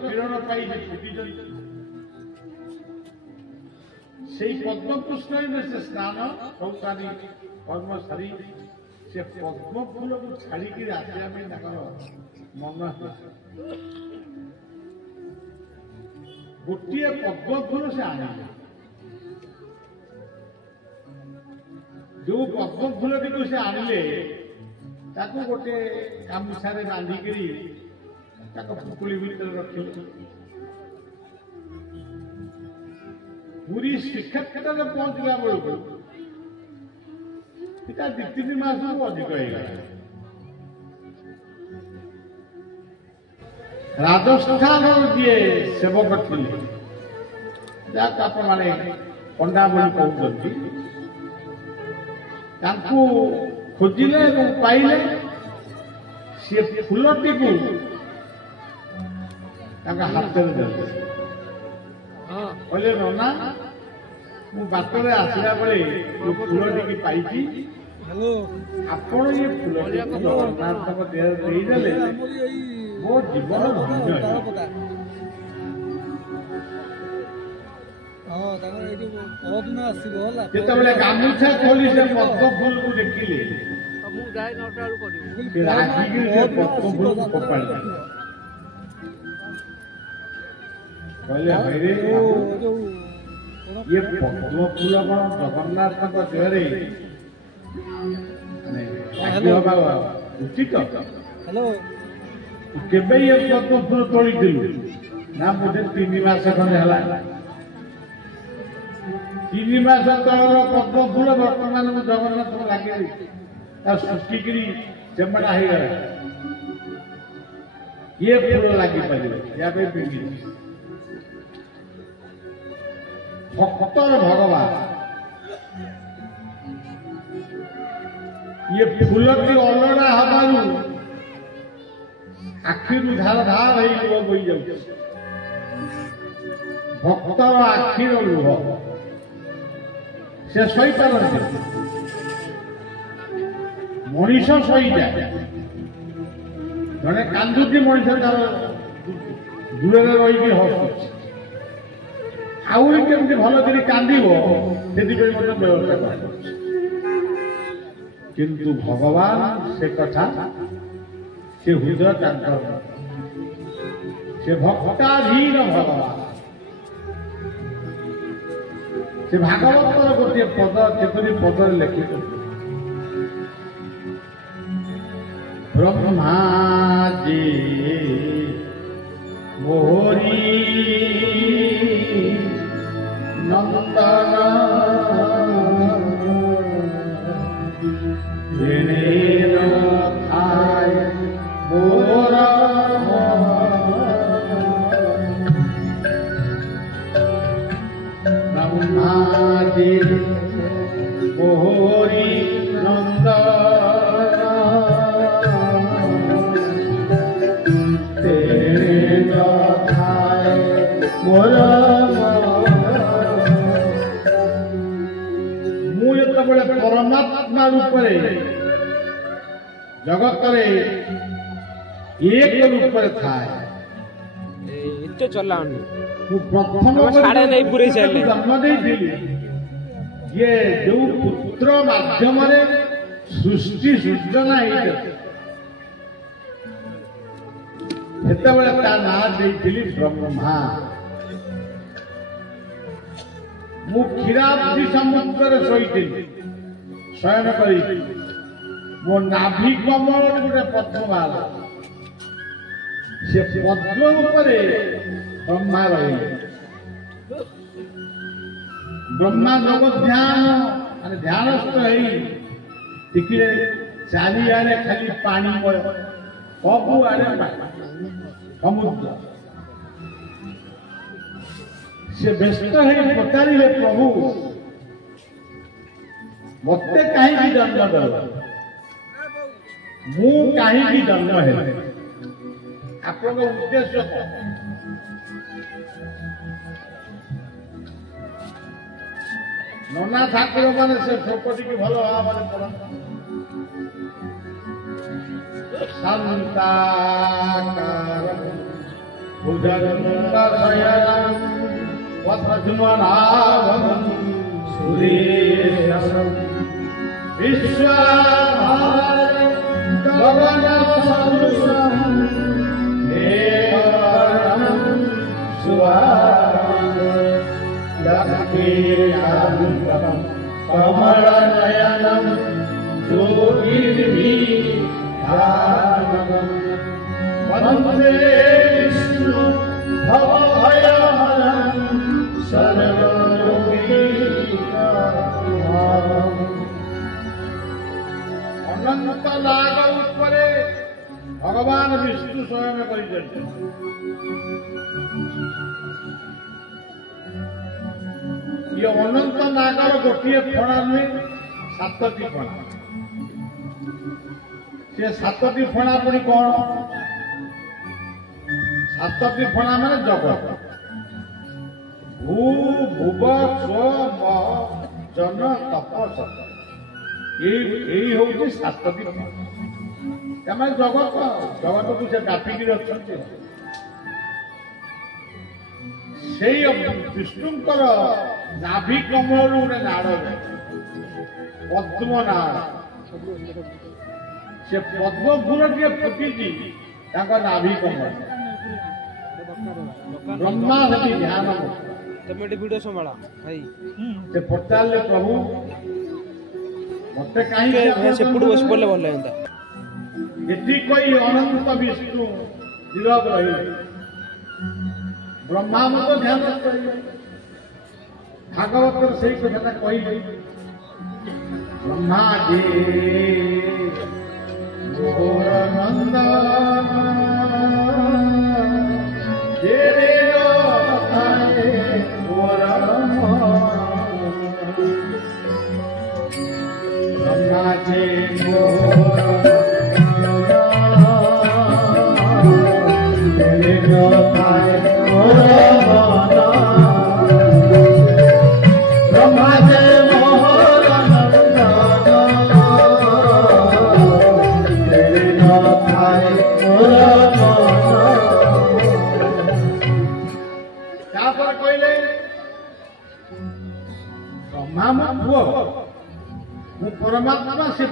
କିରଣ ପାଇ ଫୁଟିଛନ୍ତି সেই পদ্মপুষ্করিণী সে স্নান ସବୁ ସାରି କର୍ମ ସାରି ସେ ପଦ୍ମ ଫୁଲକୁ ଛାଡ଼ିକିରି ଆସିବା ପାଇଁ ତାଙ୍କର ମନ ଗୋଟିଏ ପଦ୍ମ ଫୁଲ ସେ ଆଣିଲେ ଯୋଉ ପଦ୍ମ ଫୁଲଟିକୁ ସେ ଆଣିଲେ ତାକୁ ଗୋଟେ ଗାମୁଛାରେ ବାନ୍ଧିକିରି ତାକୁ ପୁକୁଳି ଭିତରେ ରଖିଲେ ପୁରୀ ଶ୍ରୀକ୍ଷେତ୍ରରେ ପହଞ୍ଚିଲା ବେଳକୁ ସେଟା 2-3 ମାସରୁ ଅଧିକ ହେଇଗଲା। ରାଜସ୍ଥାନର ଯିଏ ସେବକ ଥିଲେ ଯାହାକୁ ଆପଣମାନେ ପଣ୍ଡା ବୋଲି କହୁଛନ୍ତି ତାଙ୍କୁ ଖୋଜିଲେ ଏବଂ ପାଇଲେ ସିଏ ଫୁଲଟିକୁ ତାଙ୍କ ହାତରେ ଦେଲେ କହିଲେ ନନା ମୁଁ ବାଟରେ ଆସିଲା ବେଳେ ଏ ଫୁଲଟିକି ପାଇଛି ଆପଣ ଏ ଫୁଲଟି ଜଗନ୍ନାଥଙ୍କ ଦେହରେ ଦେଇଦେଲେ ମୋ ଜୀବନ ଧନ୍ୟ ଯେତେବେଳେ ଗାମୁଛା ଖୋଲି ସେ ପଦ୍ମ ଫୁଲକୁ ଦେଖିଲେ ରାଗିକି ସେ ପଦ୍ମ ଫୁଲକୁ ଫୋପାଡ଼ିଲେ କହିଲେ ହଇରେ ଇଏ ପଦ୍ମ ଫୁଲ କଣ ଜଗନ୍ନାଥଙ୍କ ଦେହରେ ହେବା ଉଚିତ କେବେ ଇଏ ପଦ୍ମ ଫୁଲ ତୋଳିଥିଲୁ ନା ବୋଧେ 3 ମାସ ଖଣ୍ଡେ ହେଲା 3 ମାସ ତଳର ପଦ୍ମ ଫୁଲ ବର୍ତ୍ତମାନ ମୁଁ ଜଗନ୍ନାଥଙ୍କୁ ଲାଗିଲି ତା ଶୁଖିକିରି ଚେମଡ଼ା ହେଇଗଲା ଇଏ ଫୁଲ ଲାଗିପାରିବ ୟା ପାଇଁ ପିନ୍ଧିଛି ଭକ୍ତର ଭଗବାନ ଇଏ ଫୁଲଟି ଅଲଗା ହବାରୁ ଆଖିରୁ ଧାର ଧାର ହେଇ ଲୁହ ବୋହି ଯାଉଛି ଭକ୍ତର ଆଖିର ଲୁହ ସେ ଶୋଇପାରନ୍ତି ମଣିଷ ଶୋଇଯାଏ ଜଣେ କାନ୍ଦୁଛି ମଣିଷ ତାର ଦୂରରେ ରହିକି ହସୁଛି ଆହୁରି କେମିତି ଭଲ କରି କାନ୍ଦିବ ସେଥିପାଇଁ ମଧ୍ୟ ବ୍ୟବସ୍ଥା କରାଯାଉଛି କିନ୍ତୁ ଭଗବାନ ସେ କଥା ସେ ହୃଦୟ ତାଙ୍କର ସେ ଭକ୍ତାଧୀନ ଭଗବାନ ସେ ଭାଗବତର ଗୋଟିଏ ପଦ କେତୋଟି ପଦରେ ଲେଖିଛନ୍ତି ବ୍ରହ୍ମା ଯେ ମୋରି ନନ୍ଦନ ব্রহ্মাজি মোহরি নন্দ মোর ମୁଁ ଯେତେବେଳେ ପରମାତ୍ମା ରୂପରେ ଜଗତରେ ଏକ ରୂପରେ ଥାଏ ଏତେ ଚଲାଉନି ମୁଁ ପ୍ରଥମ ଜନ୍ମ ଦେଇଥିଲି ଯେ ଯୋଉ ପୁତ୍ର ମାଧ୍ୟମରେ ସୃଷ୍ଟି ସୂଚନା ହେଇଛି ସେତେବେଳେ ତା ନାଁ ଦେଇଥିଲି ବ୍ରହ୍ମା ମୁଁ କ୍ଷୀରାବ୍ଧି ସମୁଦ୍ରରେ ଶୋଇଥିଲି ଶୟନ କରିଥିଲି ମୋ ନାଭି କମଳ ଗୋଟେ ପଦ୍ମ ବାହାରିଲା ସେ ପଦ୍ମ ଉପରେ ବ୍ରହ୍ମା ରହିଲେ ବ୍ରହ୍ମା ଯୋଗ ଧ୍ୟାନ ମାନେ ଧ୍ୟାନସ୍ଥ ହେଇ ଦେଖିଲେ ଚାରିଆଡେ ଖାଲି ପାଣି ସବୁଆଡେ ସମୁଦ୍ର ସେ ବ୍ୟସ୍ତ ହେଇ ପଚାରିଲେ ପ୍ରଭୁ ମତେ କାହିଁକି ଜନ୍ମ ଦେବ ମୁଁ କାହିଁକି ଜନ୍ମ ହେଲି ଆପଣଙ୍କ ଉଦ୍ଦେଶ୍ୟ କଣ ନନା ଠାକୁର ମାନେ ସେ ଶ୍ଲୋକଟିକୁ ଭଲ ଭାବରେ ପଢନ୍ତି ଶାନ୍ତାକାର भुजगशयनं पद्मनाभं सुरेशं विश्वभारं गगनसदृशं देववर्णं सुभाषं लक्ष्मीकान्तं कमलनयनं योगिभिर्ध्यानम् वन्दे विष्णु भवभयहरं सर्वयोगीकारणम्। अनंत नाग उपरे भगवान विष्णु स्वयं परिचर्य ये अनंत नागर गोटे फणा नुहे सातटी फणा से सातटी फणा पुणी कौन सातटी फणा माने जगत भू भुव स्व मह जन तप सत यही हूँ सातटी फणा जगत जगत को से व्यापिकी रखते से विष्णुंकर नाभि कमल गोटे नाड़ पद्म नाड़ से पद्म फूल टे फुटी नाभि कमल ब्रह्मा से ध्यान वीडियो संभाला से पचारे प्रभु मत कहीं बोले भल लगता ये कोई अनंत विष्णु नीरव रही ब्रह्मा मत ध्यान भागवत से कथा कही ब्रह्मा जी मोर नंद ब्रह्मा जी परमात्मा से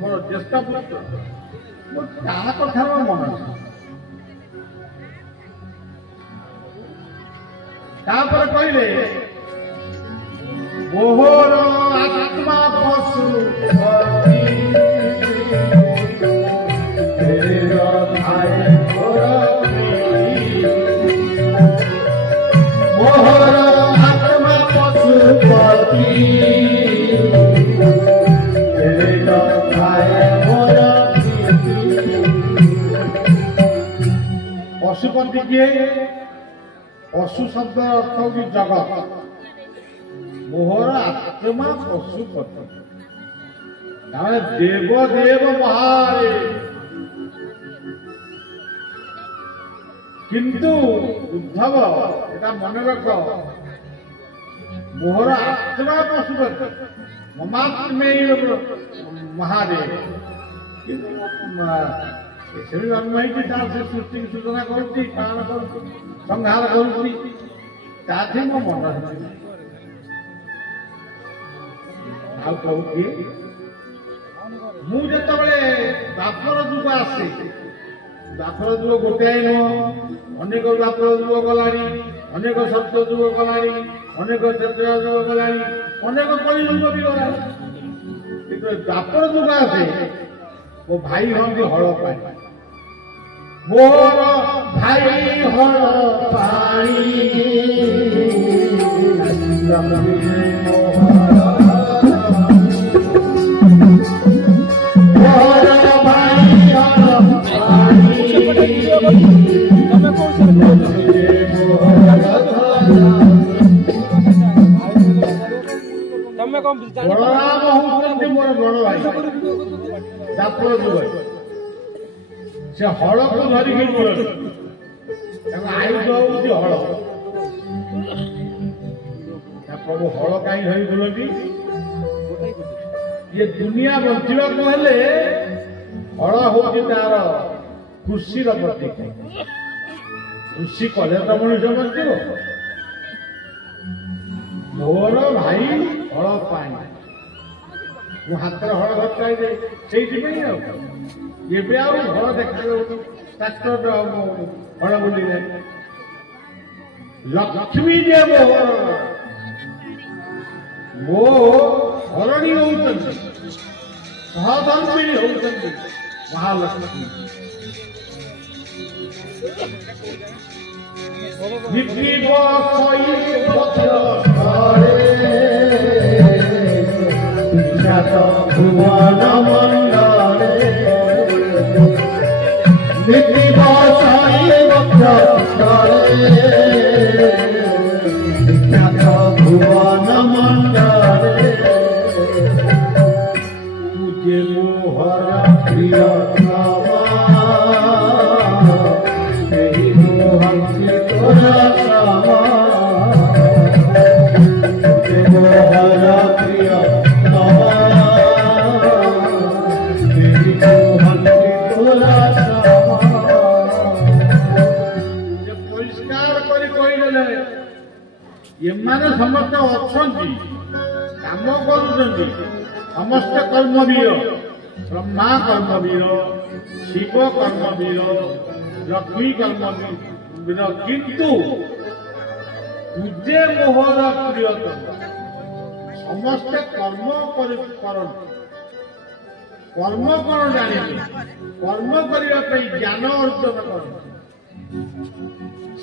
मोर ज्येष्ठ पुत्र क्या कथा मन कहले मोहर आत्मा पशु मोहर आत्मा पशुपति पशुपति किए पशु शब्द अर्थ हूँ जगत मोहर आत्मा पशुपति देव देव महारे किंतु उद्धव एटा मन रख मोहर आत्मा पशुपति ममात्मे महादेव से भी जन्म है सृष्टि की सूचना करुँच पालन संहार करुँच मो मन कहूँ मुझे द्वापर जुग आसे द्वापर जुग गोटे नुह अनेक द्वापर जुग गला अनेक सत्य जुग गला अनेक चेत्र जुग गला अनेक कली जुग भी गला कि द्वापर जुग आसे मो भाई हूँ हल पाई मोर भाई हल पाई बलराम हूँ मोर बड़ भाई द्वापर जुग से हल को धरिकी आयुष हूँ हल प्रभु हल कहीं धरी बुलती ये दुनिया बंचा हेले हल हूँ तार खुशी प्रतीक କୃଷି କଲେ ତ ମଣିଷ ବଞ୍ଚିବ। ମୋର ଭାଇ ହଳ ପାଇଁ ମୁଁ ହାତରେ ହଳ ଧରିଥାଏ ସେଇଥିପାଇଁ ଆଉ ଏବେ ଆଉ ହଳ ଦେଖାଯାଉଛି ଟ୍ରାକ୍ଟର ହଳ ବୁଲିଲେ ଲକ୍ଷ୍ମୀ ଯେ ମୋ ଧରଣୀ ହଉଛନ୍ତି ସହଧର୍ମିଣୀ ହଉଛନ୍ତି ମହାଲକ୍ଷ୍ମୀ। ভুবন মন্ডলে ভুবন মন্ডলে তুজে মোহর প্রিয় সেই মোহকে তোরা তুজে মোহর প্রিয় ପରିଷ୍କାର କରି କହିଦେଲେ ଏମାନେ ସମସ୍ତେ ଅଛନ୍ତି କାମ କରୁଛନ୍ତି ସମସ୍ତେ କର୍ମବୀର ବ୍ରହ୍ମା କର୍ମବୀର ଶିବ କର୍ମବୀର ଲକ୍ଷ୍ମୀ କର୍ମବୀର କିନ୍ତୁ ପୂଜେ ମୋହର ପ୍ରିୟତମ ସମସ୍ତେ କର୍ମ କରନ୍ତି କର୍ମ କଣ ଜାଣିବେ କର୍ମ କରିବା ପାଇଁ ଜ୍ଞାନ ଅର୍ଜନ କରନ୍ତି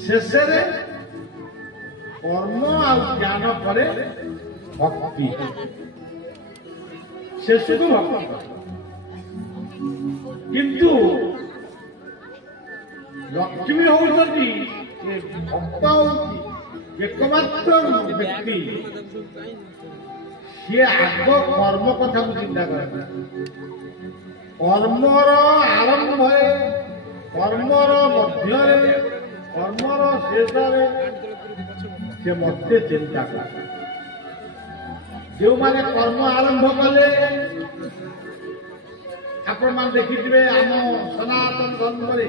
ଶେଷରେ କର୍ମ ଆଉ ଜ୍ଞାନ ପରେ ଭକ୍ତି ଶେଷକୁ ଭକ୍ତି କିନ୍ତୁ ଲକ୍ଷ୍ମୀ ହଉଛନ୍ତି ଭକ୍ତ ହଉଛି ଏକମାତ୍ର ବ୍ୟକ୍ତି ସିଏ ଆଗ କର୍ମ କଥାକୁ ଚିନ୍ତା କରେ କର୍ମର ଆରମ୍ଭରେ କର୍ମର ମଧ୍ୟରେ କର୍ମର ଶେଷରେ ସେ ମତେ ଚିନ୍ତା କରେ ଯେଉଁମାନେ କର୍ମ ଆରମ୍ଭ କଲେ ଆପଣମାନେ ଦେଖିଥିବେ ଆମ ସନାତନ ଧର୍ମରେ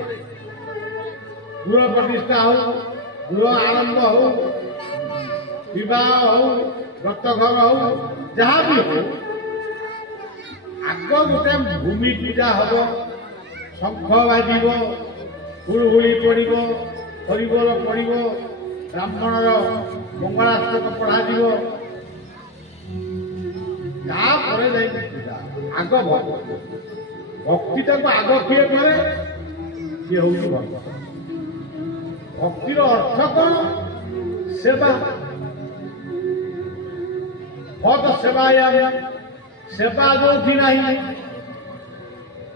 ଗୃହ ପ୍ରତିଷ୍ଠା ହଉ ଗୃହ ଆରମ୍ଭ ହଉ ବିବାହ ହଉ ବ୍ରତଘର ହଉ ଯାହା ବି ହଉ ଆଗ ଗୋଟେ ଭୂମି ପୂଜା ହବ ଶଙ୍ଖ ବାଜିବ ହୁଳହୁଳି ପଡ଼ିବ ହରିବୋଲ ପଡ଼ିବ ବ୍ରାହ୍ମଣର ମଙ୍ଗଳାଷ୍ଟକ ପଢ଼ାଯିବ ତାପରେ ଯାଇକି ପୂଜା ଆଗ ଭକ୍ତିଟାକୁ ଆଗ କିଏ କରେ ସିଏ ହଉଛି ଭକ୍ତ ଭକ୍ତିର ଅର୍ଥ କଣ ସେବା ଭକ୍ତ ସେବା ସେବା ଯୋଉଠି ନାହିଁ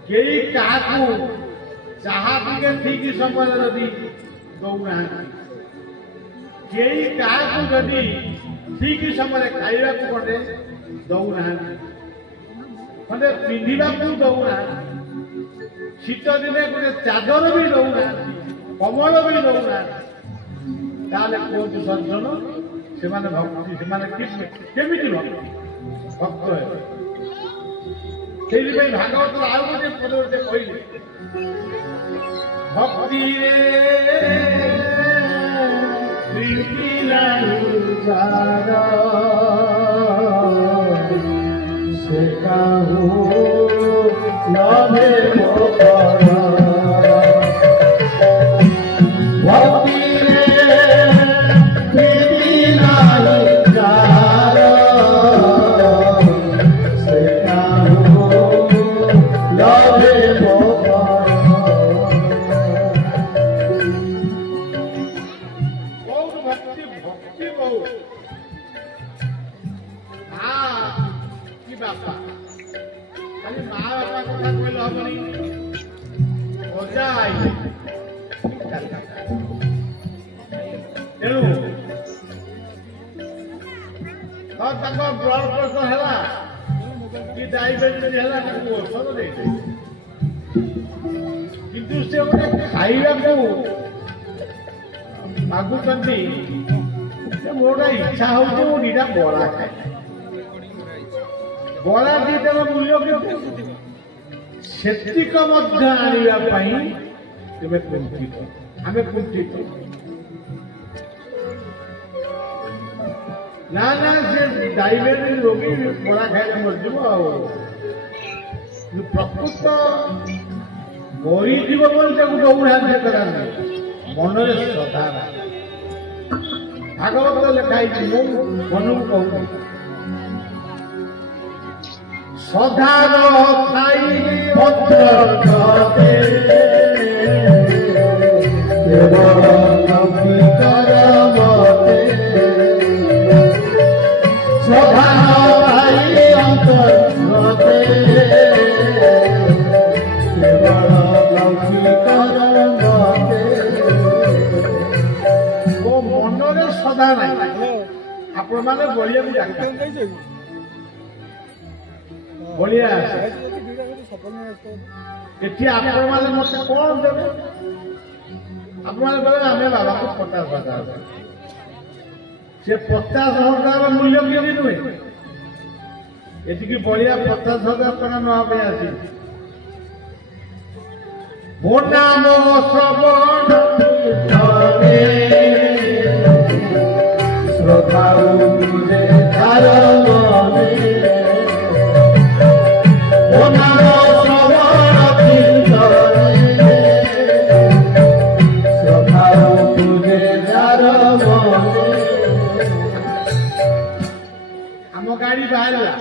କେହି କାହାକୁ ଚାହା ଟିକେ ଠିକ ସମୟରେ ଯଦି ଦଉନାହାନ୍ତି କେହି କାହାକୁ ଯଦି ଠିକ ସମୟରେ ଖାଇବାକୁ ଖଣ୍ଡେ ଦଉନାହାନ୍ତି ଖଣ୍ଡେ ପିନ୍ଧିବାକୁ ଦଉନାହାନ୍ତି ଶୀତ ଦିନେ ଗୋଟେ ଚାଦର ବି ଦଉନାହାନ୍ତି କମଳ ବି ଦଉନାହାନ୍ତି ତାହେଲେ କୁହନ୍ତୁ ସଜ୍ଜନ ସେମାନେ ଭକ୍ତି ସେମାନେ କେମିତି ଭକ୍ତ ହେବେ ସେଇଥିପାଇଁ ଭାଗବତର ଆଉ ଗୋଟେ ପଦ ଗୋଟେ କହିଲେ ଭକ୍ତିରେ ସେ କାହୁ ଲଭେ ତେଣୁ ତାଙ୍କ ବ୍ଲଡ ପ୍ରେସର ହେଲା କି ଡାଇବେଟିସ୍ ହେଲା ତାକୁ ଔଷଧ ଦେଇଥିଲେ କିନ୍ତୁ ସେ ଗୋଟେ ଖାଇବାକୁ ମାଗୁଛନ୍ତି ମୋର ଇଚ୍ଛା ହଉଛି ମୁଁ ଦିଟା ବରା ଖାଏ ବରା ଦିଟାର ମୂଲ୍ୟ କେତେ ସେତିକ ମଧ୍ୟ ଆଣିବା ପାଇଁ ତେବେ କୁଣ୍ଠିତ ଆମେ କୁଣ୍ଠିତ। ନା ନା ସେ ଡାଇବେଟିସ୍ ରୋଗୀ ବରା ଖାଇଲେ ମରିଯିବ। ଆଉ ପ୍ରକୃତ ମରିଯିବ ବୋଲି ତାକୁ ଦୌଡ଼ାନ୍ତି କରାର ନାହିଁ, ମନରେ ଶ୍ରଦ୍ଧା ନାହିଁ। ଭାଗବତ ଲେଖା ହେଇଛି, ମୁଁ ମନକୁ କହୁଛି ସଦାର ଥାଇ ଭଦ୍ର କେବଳ ନମିତର ମତେ ସଦାର ଥାଇ ଅନ୍ତର୍ମତେ କେବଳ ନମିତର ମତେ ମୋ ମନରେ ସଦା ନାହିଁ। ଆପଣମାନେ ବଳିଆକୁ ଡାକନ୍ତି, ବଳିଆ ଏଠି ଆପଣମାନେ ମତେ କଣ ଦେବେ? ଆପଣମାନେ କହିବେ ଆମେ ବାବାଙ୍କୁ 50,000। ସେ 50,000 ମୂଲ୍ୟ କେମିତି ନୁହେଁ? ଏଠିକି ବଳିଆ 50,000 ଟଙ୍କା ନେବା ପାଇଁ ଆସିଛି। ମୋ ନାମ ଶ୍ରବଣ ଶ୍ରଦ୍ଧାରୁ ତୁଝେ ଧାର ମନେ ମୋ ନାମ ଶ୍ରବଣ କୀର୍ତ୍ତନେ ଶ୍ରଦ୍ଧାରୁ ତୁଝେ ଧାର ମନେ। ଆମ ଗାଡି ବାହାରିଲା,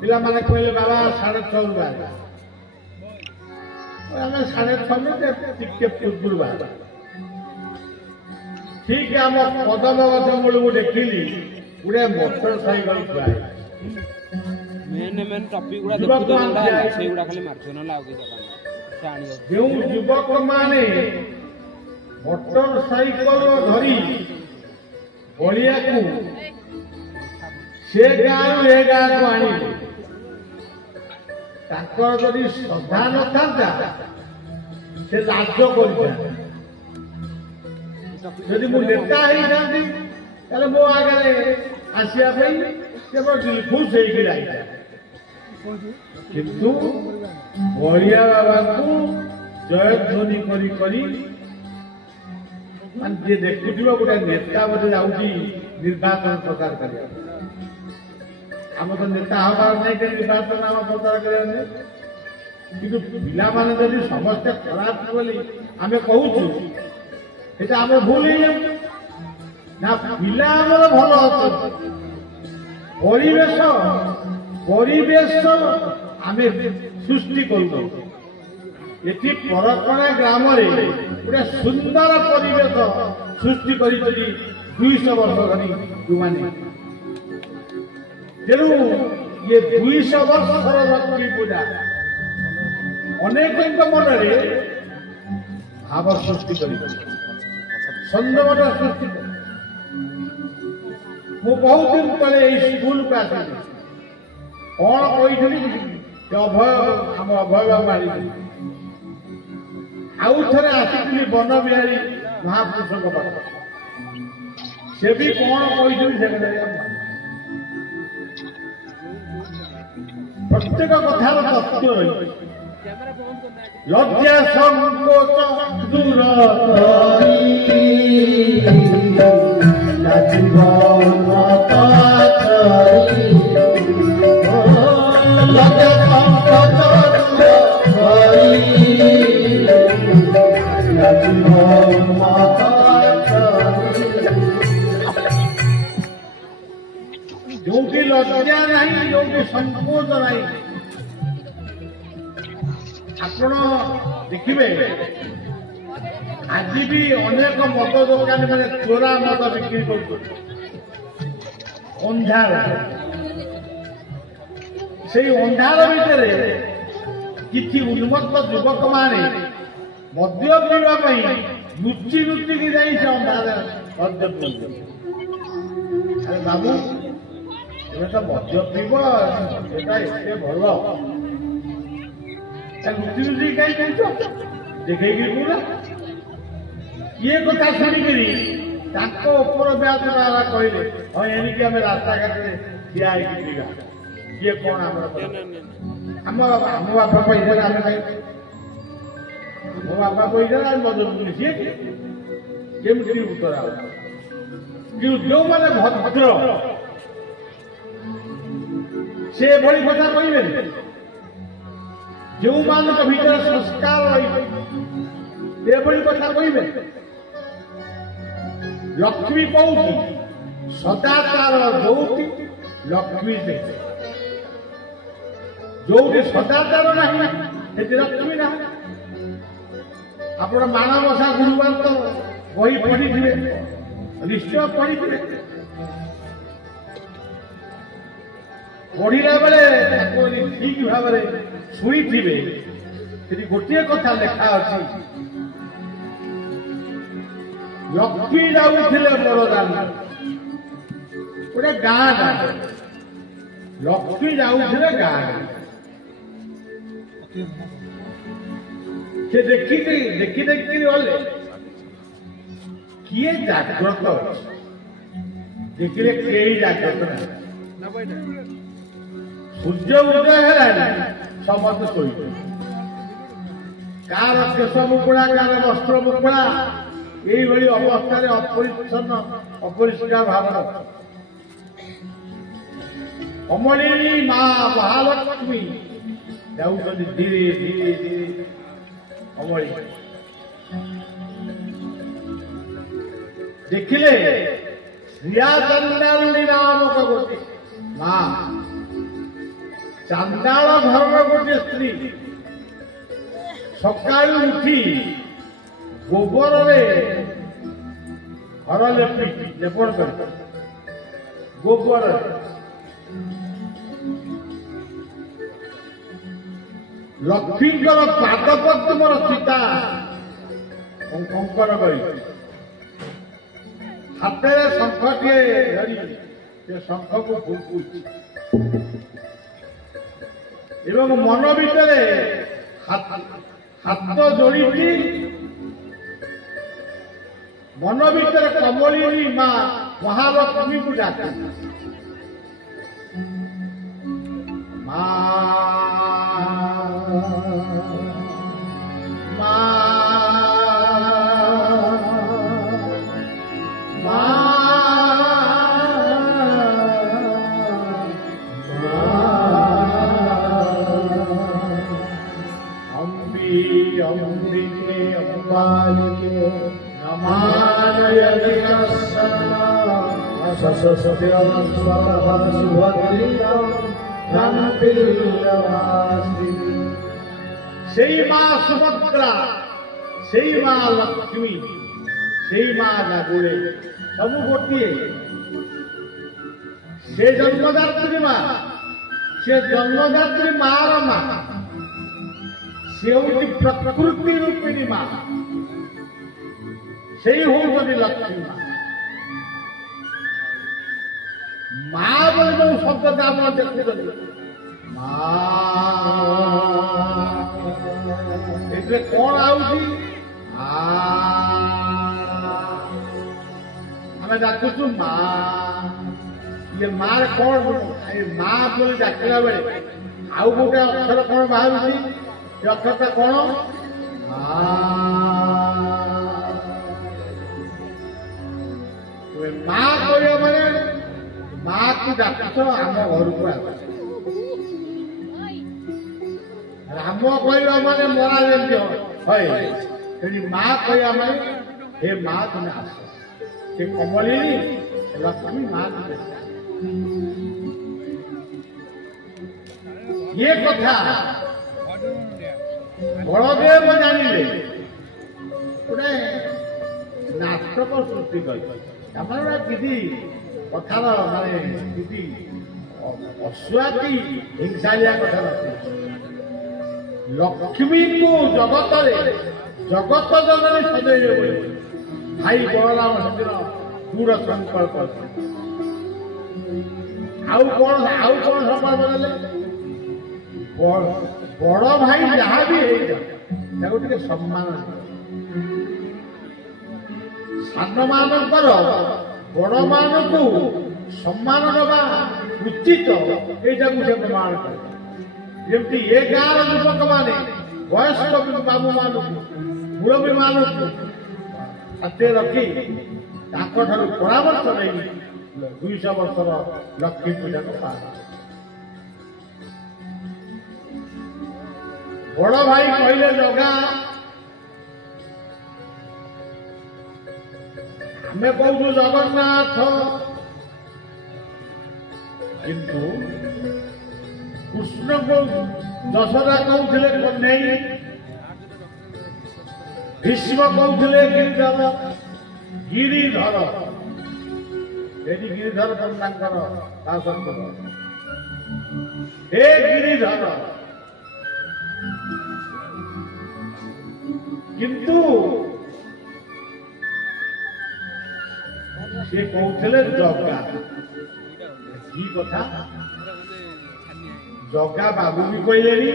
ପିଲାମାନେ କହିଲେ ବାବା 6:30 ବାହାରିଲା। ଆମେ 6:30 ଟିକେ ପୂର୍ବରୁ ବାହାରିଲା। ଠିକ ଆମ କଦମ ଗଛ ମୂଳକୁ ଦେଖିଲି ଗୋଟେ ମୋଟର ସାଇକେଲ ଥୁଆ ହେଇଛି। ମେନ୍ ଟପିକ୍ ଗୁଡ଼ା ଦେଖୁଥିଲା ସେଇଗୁଡ଼ା ଖାଲି ମାରୁଥିବ, ନହେଲେ ଆଉ କିଛି ଜାଣିବ। ଯେଉଁ ଯୁବକମାନେ ମୋଟର ସାଇକେଲ ଧରି ବଳିଆକୁ ସେ ଗାଁରୁ ଏ ଗାଁକୁ ଆଣିଲେ, ତାଙ୍କର ଯଦି ଶ୍ରଦ୍ଧା ନଥାନ୍ତା ସେ ଲାଜ କରିଥାନ୍ତେ। ଯଦି ମୁଁ ନେତା ହେଇଥାନ୍ତି ତାହେଲେ ମୋ ଆଗରେ ଆସିବା ପାଇଁ କେବଳ ଖୁସ୍ ହେଇକି ଯାଇଥାନ୍ତି। କିନ୍ତୁ ବଳିଆ ବାବାଙ୍କୁ ଜୟଧ୍ୱନି କରି କରି ଯିଏ ଦେଖୁଥିବ ଗୋଟେ ନେତା ବୋଧେ ଯାଉଛି ନିର୍ବାଚନ ପ୍ରଚାର କରିବା। ଆମ ତ ନେତା ହବାର ନାହିଁ, କି ନିର୍ବାଚନ ଆମ ପ୍ରଚାର କରିବା ନାହିଁ। କିନ୍ତୁ ପିଲାମାନେ ଯଦି ସମସ୍ତେ ଖରାପ ବୋଲି ଆମେ କହୁଛୁ, ସେଟା ଆମର ଭୁଲ ହେଇଯାଉଛି ନା। ପିଲା ଆମର ଭଲ ଅଛନ୍ତି, ପରିବେଶ ଆମେ ସୃଷ୍ଟି କରୁଛୁ। ଏଠି ପରକଣା ଗ୍ରାମରେ ଗୋଟେ ସୁନ୍ଦର ପରିବେଶ ସୃଷ୍ଟି କରିଛନ୍ତି 200 ବର୍ଷ ଧରି ଯୋଉମାନେ। ତେଣୁ ଇଏ 200 ବର୍ଷର ଲକ୍ଷ୍ମୀ ପୂଜା ଅନେକଙ୍କ ମନରେ ଭାବ ସୃଷ୍ଟି କରିଛନ୍ତି, ସନ୍ଦର୍ଭ ସୃଷ୍ଟି କରି। ମୁଁ ବହୁତ ଦିନ ତଳେ ଏଇ ସ୍କୁଲକୁ ଆସିଲି, କଣ କହିଥିଲି ଆମ ଅଭୟ ମାରିଥିଲି। ଆଉ ଥରେ ଆସିଥିଲି ବନବିହାରୀ ମହାପୁରୁଷଙ୍କ ପାଖରେ, ସେ ବି କଣ କହିଛନ୍ତି ସେ ପ୍ରତ୍ୟେକ କଥାର ତତ୍ତ୍ୱ ରହିଛି। ଲଜ୍ଜା ସଂକୋଚ ଦୂର କରି ନାଚିବ ମାତା କରି ଲଜ୍ଜା ସଂକୋଚ ଦୂର କରି ନାଚିବ ମାତା କରି। ଯୋଉଠି ଲଜ୍ଜା ନାହିଁ, ଯୋଉଠି ସଂକୋଚ ନାହିଁ, ଆପଣ ଦେଖିବେ ଆଜି ବି ଅନେକ ମଦ ଦୋକାନୀ ମାନେ ଚୋରା ମଦ ବିକ୍ରି କରୁଛନ୍ତି ଅନ୍ଧାର। ସେଇ ଅନ୍ଧାର ଭିତରେ କିଛି ଉନ୍ମତ୍ତ ଯୁବକ ମାନେ ମଦ୍ୟ ପିଇବା ପାଇଁ ଲୁଚି ଲୁଚିକି ଯାଇ ସେ ଅନ୍ଧାର ମଦ୍ୟ ପିଉଛନ୍ତି। ଆରେ ବାବୁ, ଏବେ ତ ମଦ୍ୟ ପିଇବ, ସେଟା ଏତେ ଭଲ, ଲୁଚି ଲୁଚି କାହିଁ କହୁଛ? ଦେଖେଇକି ପୁରା କିଏ କଥା ଶୁଣିକିରି ତାଙ୍କ ଉପର ବ୍ୟାଚ ବାଲା କହିଲେ, ହଁ ଏଣିକି ଆମେ ରାସ୍ତାଘାଟରେ ଠିଆ ହେଇକି ଯିବା। କିଏ କଣ ଆମର ଆମ ବାପା ପଇସାରେ ଆମେ ମୋ ବାପା କହିଦେଲା ମଜୁରୀ ସିଏ କେମିତି ଉତ୍ତର ଆଉ କିନ୍ତୁ ଯୋଉମାନେ ଭଦ୍ର ସେ ଏଭଳି କଥା କହିବେନି ଯେଉଁମାନଙ୍କ ଭିତରେ ସଂସ୍କାର ରହିବେ ଏଭଳି କଥା କହିବେ ଲକ୍ଷ୍ମୀ କୋଉଠି ସଦାଚାର ଯୋଉଠି ଲକ୍ଷ୍ମୀ ସେଠି ଯୋଉଠି ସଦାଚାର ନାହିଁ ସେଠି ଲକ୍ଷ୍ମୀ ନାହିଁ ଆପଣ ମାଣବସା ଗୁରୁବାର ତ ବହି ପଢିଥିବେ ନିଶ୍ଚୟ ପଢିଥିବେ ପଢିଲା ବେଳେ ତାକୁ ଠିକ ଭାବରେ ଶୁଣିଥିବେ ସେଠି ଗୋଟିଏ କଥା ଲେଖା ଅଛି ଲକ୍ଷ୍ମୀ ଯାଉଥିଲେ ବଡ଼ଦାନ ଗୋଟେ ଗାଁ ଲକ୍ଷ୍ମୀ ଯାଉଥିଲେ ଗାଁ ସେ ଦେଖି ଗଲେ କିଏ ଜାଗ୍ରତ ଅଛି ଦେଖିଲେ କେହି ଜାଗ୍ରତ ନାହିଁ ସୂର୍ଯ୍ୟ ଉଦୟ ହେଲାଣି ସମସ୍ତେ ଶୋଇବେ କାହାର କେଶ ମୁକୁଳା କାହାର ବସ୍ତ୍ର ମୁକୁଳା এইভাবে অবস্থায় অপরিচ্ছন্ন অপরিষ্কার ভাবনা অমলিনী মা মহালক্ষ্মী যাচ্ছেন ধীরে ধীরে ধীরে অমলি দেখিলে শ্রিয়া চন্দালী নামক গোটে মা চান্দাଳ ଘରର ଗୋଟିଏ ସ୍ତ୍ରୀ ସକାଳୁ ଉଠି ଗୋବରରେ ଘର ଲେପଣ କରି ଗୋବରରେ ଲକ୍ଷ୍ମୀଙ୍କର ପାଦପଦ୍ମର ଚିତା ଅଙ୍କନ କରି ହାତରେ ଶଙ୍ଖଟିଏ ଧରି ସେ ଶଙ୍ଖକୁ ଫୁଙ୍କୁଛି ଏବଂ ମନ ଭିତରେ ହାତ ଯୋଡ଼ିଛି ମନ ଭିତରେ କମଳିନୀ ମା ମହାଲକ୍ଷ୍ମୀକୁ ଡାକେ ମା ମା ମା अम्बिके अम्बालिके नमानय सत्यं स्वतः सुभद्रियं धनपिल्लवासिनी সেই মা সুভদ্রা সেই মা লক্ষ্মী সেই মা জাগুড়ে সবু গোটিয়ে সে জন্মদাত্রী মা সে জন্মদাত্রী মার মা ସେ ହେଉଛି ପ୍ରକୃତି ରୂପିଣୀ ମା ସେଇ ହଉଛନ୍ତି ଲକ୍ଷ୍ମୀ ମା ମା ବୋଲି ଯୋଉ ଶବ୍ଦଟା ଆପଣ ଦେଖୁଛନ୍ତି ମା ଏଥିରେ କଣ ଆଉଛି ଆମେ ଡାକୁଛୁ ମା ଇଏ ମାରେ କଣ ମା ବୋଲି ଡାକିଲା ବେଳେ ଆଉ ଗୋଟେ ଅକ୍ଷର କଣ ବାହାରୁଛି ଅକ୍ଷରଟା କଣ ମା କହିବ ମାନେ ମାକୁ ଡାକୁଛ ଆମ ଘରକୁ ଆସ ରାମ କହିବା ମାନେ ମରା ଯେମିତି ହଏ ସେଠି ମା କହିବା ମାନେ ହେ ମା ତୁମେ ଆସ ସେ କମଳିନୀ ଲକ୍ଷ୍ମୀ ମା ତୁମେ ଇଏ କଥା ବଳଦେବ ଜାଣିଲେ ଗୋଟେ ନାଟକ ସୃଷ୍ଟି କରି ତାମାନେ କିଛି କଥାର ମାନେ କିଛି ଅସୁଆତି ହିଂସାଳିଆ କଥା ନଥିଲା ଲକ୍ଷ୍ମୀଙ୍କୁ ଜଗତରେ ଜଗତ ଜଗରେ ସଜେଇବେ ବୋଲି ଭାଇ ବଳରାମ ସେଦିନ ଦୃଢ଼ ସଂକଳ୍ପ ଆଉ କଣ ସଂକଳ୍ପ ଦେଲେ ବଡ ଭାଇ ଯାହା ବି ହେଇଯାଉ ତାକୁ ଟିକେ ସମ୍ମାନ ସାନମାନଙ୍କର ବଡମାନଙ୍କୁ ସମ୍ମାନ ଦେବା ଉଚିତ ଏଇଟାକୁ ସେ ପ୍ରମାଣ କରେ ଯେମିତି ଏ ଗାଁର ଯୁବକମାନେ ବୟସ୍କ ବାବୁମାନଙ୍କୁ ମୁରବୀମାନଙ୍କୁ ହାତରେ ରଖି ତାଙ୍କଠାରୁ ପରାମର୍ଶ ନେଇ 200 ବର୍ଷର ଲକ୍ଷ୍ମୀ ପୂଜାକୁ ପାଳନ। ବଡ଼ ଭାଇ କହିଲେ ଜଗା ଆମେ କହୁଛୁ ଜଗନ୍ନାଥ, କିନ୍ତୁ କୃଷ୍ଣଙ୍କୁ ଦଶରା କହୁଥିଲେ କହ୍ନେଇ, ଭୀଷ୍ମ କହୁଥିଲେ ଗିରିଧର। ଏଠି ଗିରିଧର ତାଙ୍କର ଶାସନ ହେ ଗିରିଧର, କିନ୍ତୁ ସେ କହୁଥିଲେ ଜଗା। କି କଥା? ଜଗା ବାବୁ ବି କହିଲେନି,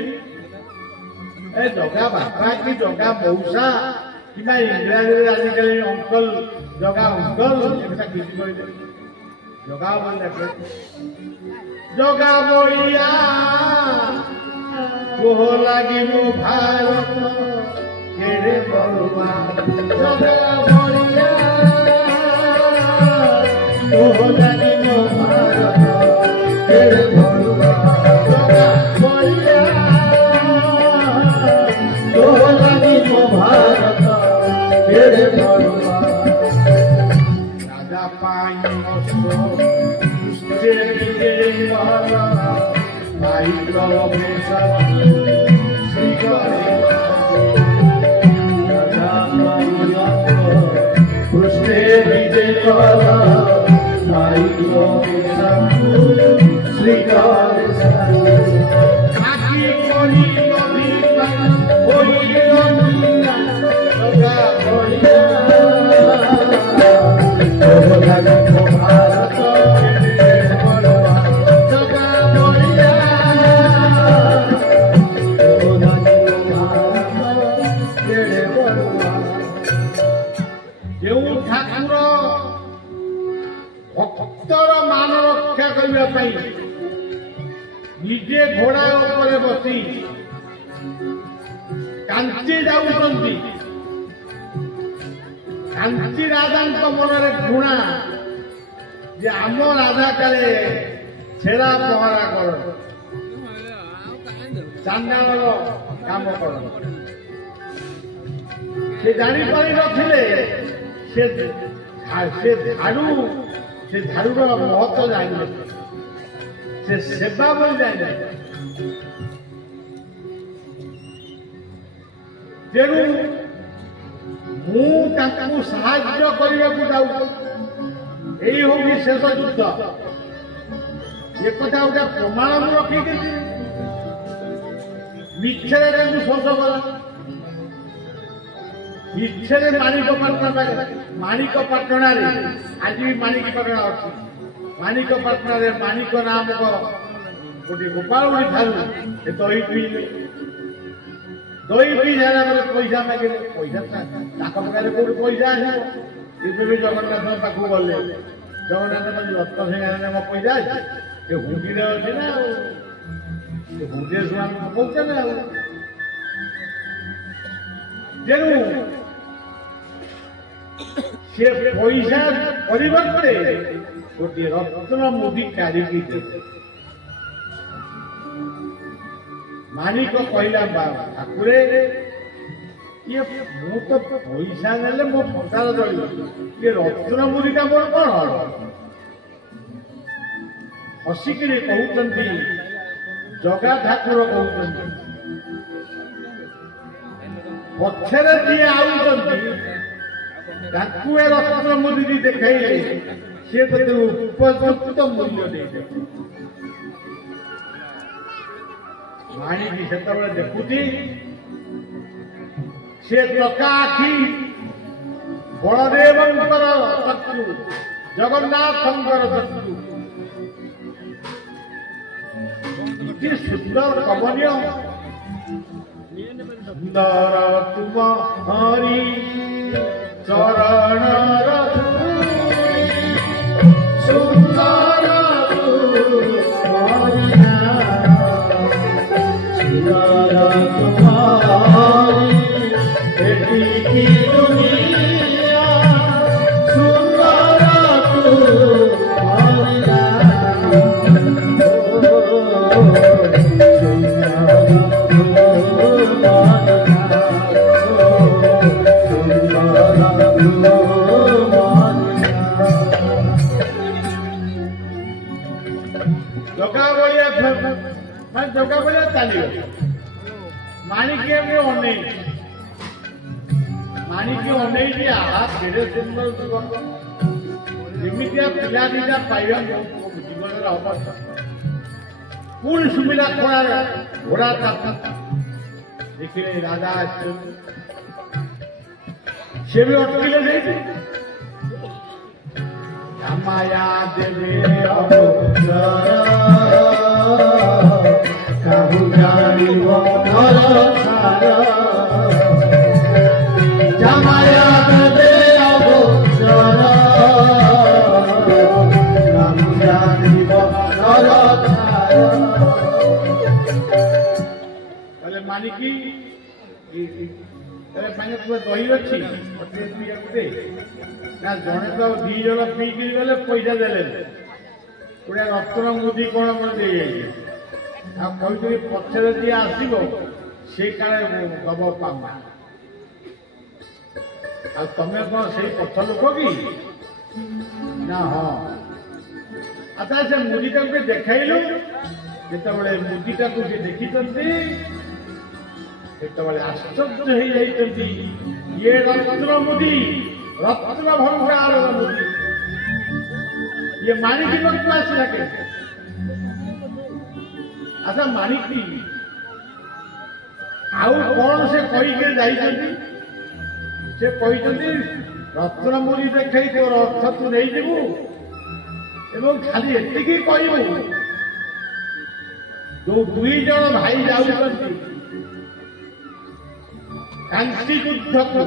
ଏ ଜଗା ବାପା କି ଜଗା ମଉସା କିମ୍ବା ଇଂରାଜୀରେ ଆଜିକାଲି ଅଙ୍କଲ, ଜଗା ଅଙ୍କଲ ଏଟା କିଛି କହିଲେ। ଜଗା ବୋଲେ ଜଗା ବଳିଆ କୋହ ଲାଗି ମୋ ଭାରତ କେଡ଼େ ବଳୁଆ। ଜଗା ବଳିଆ କୋହ ଲାଗି ମୋ ଭାରତ କେଡ଼େ ବଳୁଆ। ଜଗା ବଳିଆ କୋହ ଲାଗି ମୋ ଭାରତ କେଡ଼େ ବଳୁଆ। ରାଜା ପାଇଁ ନିଜେ ଘୋଡ଼ା ଉପରେ ବସି କାଞ୍ଚି ଯାଉଛନ୍ତି। କାଞ୍ଚି ରାଜାଙ୍କ ମନରେ ଘୃଣା ଯେ ଆମ ରାଜା କାଳେ ଛେରା ପହଁରା କରନ୍ତି, ଚାଣ୍ଡାଳର କାମ କରନ୍ତି। ସେ ଜାଣିପାରି ନଥିଲେ ସେ ଝାଡୁର ମହତ୍ଵ ଜାଣିଲେ, ସେ ସେବା ବୋଲି ଜାଣିଲେ। ତେଣୁ ମୁଁ ତାଙ୍କୁ ସାହାଯ୍ୟ କରିବାକୁ ଯାଉଛି। ଏଇ ହଉଛି ଶେଷ ଯୁଦ୍ଧ। ଏ କଥା ଗୋଟେ ପ୍ରମାଣ ମୁଁ ରଖିକି ମିଛରେ ତାଙ୍କୁ ଶୋଷ କଲା। ମିଛରେ ମାଣିକପାଟଣାରେ ଆଜି ବି ମାଣିକପାଟଣା ଅଛି। ମାଣିକପାଟଣାରେ ମାଣିକ ନାମକ ଗୋଟେ ଗୋପାଳୁଣୀ ଠାରୁ ଏ ଦହି ପିଇଲେ। ଦହି ପିଇ ସାରିଲା ପରେ ପଇସା ମାଗିଲେ। ପଇସା ତାଙ୍କ ପାଖରେ କୋଉଠି ପଇସା ଆସିବ? ଏବେ ବି ଜଗନ୍ନାଥଙ୍କ ପାଖକୁ ଗଲେ ଜଗନ୍ନାଥ ରତ୍ନ ସିଂହାସନରେ ମୋ ପଇସା ଅଛି, ଏ ହୁଣ୍ଡିରେ ଅଛି ନା, ଆଉ ସେ ହୁଣ୍ଡିରେ ସେମାନେ ପକଉଛନ୍ତି ନା। ଆଉ ତେଣୁ ସେ ପଇସା ପରିବର୍ତ୍ତେ ଗୋଟିଏ ରତ୍ନ ମୁଦି କାଢିକି ଦେଲେ। ମାଲିକ କହିଲା ଠାକୁରେ, ମୁଁ ତ ପଇସା ନେଲେ ମୋ ସଂସାର ଚଳିବ, ଏ ରତ୍ନ ମୁଦିଟା ମୋର କଣ? ହସିକିରି କହୁଛନ୍ତି, ଜଗା ଠାକୁର କହୁଛନ୍ତି, ପଛରେ ଯିଏ ଆଉଛନ୍ତି ତାଙ୍କୁ ଏ ରତ୍ନ ମୁଦି ଦେଖାଇଲେ ସେ ତତେ ଉପଯୁକ୍ତ ମୂଲ୍ୟ ଦେଇଦେବେ। ମାଣିକି ସେତେବେଳେ ଦେଖୁଛି ସେ ଟକା ଆଖି ବଳଦେବଙ୍କର ଶତ୍ରୁ, ଜଗନ୍ନାଥଙ୍କର ଶତ୍ରୁ। କି ସୁନ୍ଦର କମନୀୟ, ସୁନ୍ଦର ତୁମ ହରି ଚରଣର ସୁନ୍ଦର ତୁମ ହରି ମାନେ ଜଗା ବଳିଆ ଚାଲିଗଲେ। ମାଣିକେ ଅନେଇ ମାଣିକେ ଅନେଇକି ଆହା କେଡ଼େ ସୁନ୍ଦର ଜୀବନ, ଏମିତିଆ ପିଲା ଦିଟା ପାଇବା ମୋ ଜୀବନର ଅବସ୍ଥା। ପୁଣି ସୁମିଲା ଖୋଳାରେ ଘୋଡ଼ା ଚାପ ଦେଖିଲେ ରାଜା ଆସିଛନ୍ତି, ସେ ବି ଅଟକିଲେ ସେଇଠି। ମାୟା ଦେବେ କାହୁ ଜାଣିବ ଘର ଛାର, ମାୟା ଦେବେ ଅଗୋଚର, କାହୁ ଜାଣିବ ଘର ଛାର। କହିଲେ ମାନିକି ମାନେ ତୁମେ ଦହି ଅଛି ଗୋଟେ ନା ଜଣେ ତ 2 ଜଣ ପିଇକିରି ଗଲେ ପଇସା ଦେଲେ, ଗୋଟେ ରତ୍ନ ମୁଦି କଣ ମତେ ଦେଇଯାଇଛି, ଆଉ କହିଥିଲି ପଛରେ ଯିଏ ଆସିବ ସେ କାଳେ ଦବ ପାମା। ଆଉ ତମେ କଣ ସେଇ ପଛ ଲୋକ କି? ନା ହଁ। ଆଚ୍ଛା ସେ ମୁଦିଟାକୁ ଟିକେ ଦେଖାଇଲୁ। ଯେତେବେଳେ ମୁଦିଟାକୁ ସେ ଦେଖିଛନ୍ତି ସେତେବେଳେ ଆଶ୍ଚର୍ଯ୍ୟ ହେଇଯାଇଛନ୍ତି, ଇଏ ରତ୍ନ ମୁଦି, ରତ୍ନ ଭଣ୍ଡାରର ମୁଦି, ଇଏ ମାଣିକି ପାଖକୁ ଆସିଲା କେତେ? ଆଚ୍ଛା ମାଣିକି ଆଉ କଣ ସେ କହିକି ଯାଇଛନ୍ତି? ସେ କହିଛନ୍ତି ରତ୍ନ ମୁଦି ଦେଖାଇ ତୋର ଅର୍ଥ ତୁ ନେଇଯିବୁ ଏବଂ ଖାଲି ଏତିକି କହିବୁ, ଯୋଉ 2 ଜଣ ଭାଇ ଯାଉଛନ୍ତି କାଞ୍ଚି ଯୁଦ୍ଧକୁ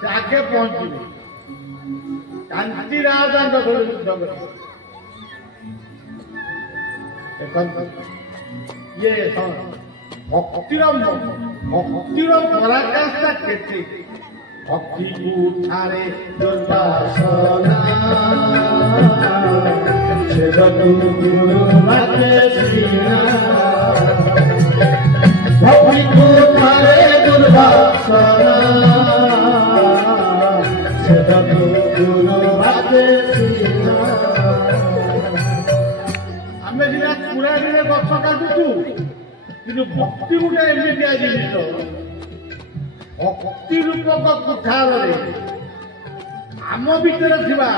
ସେ ଆଗେ ପହଞ୍ଚିବେ, କାଞ୍ଚି ରାଜାଙ୍କ ସହିତ ଯୁଦ୍ଧ କରିବେ। ଇଏ ଭକ୍ତିର ପରାକାଷ୍ଠା କେତେ? ଭକ୍ତିକୁ ଠାରେ ଦୁର୍ବାସନା ସେଦକୁ ଗୁରୁ ମାତେ ଶ୍ରୀନା, ଭକ୍ତିକୁ ଠାରେ ଦୁର୍ବାସନା ସେଦକୁ ଗୁରୁ ମାତେ ଶ୍ରୀନା। ଆମେ ସିନା କୁରାଢ଼ୀରେ ଗଛ କାଟୁଛୁ, କିନ୍ତୁ ଭକ୍ତି ଗୋଟେ ଏମିତିଆ ଜିନିଷ, ଭକ୍ତି ରୂପକ କୁଠାରରେ ଆମ ଭିତରେ ଥିବା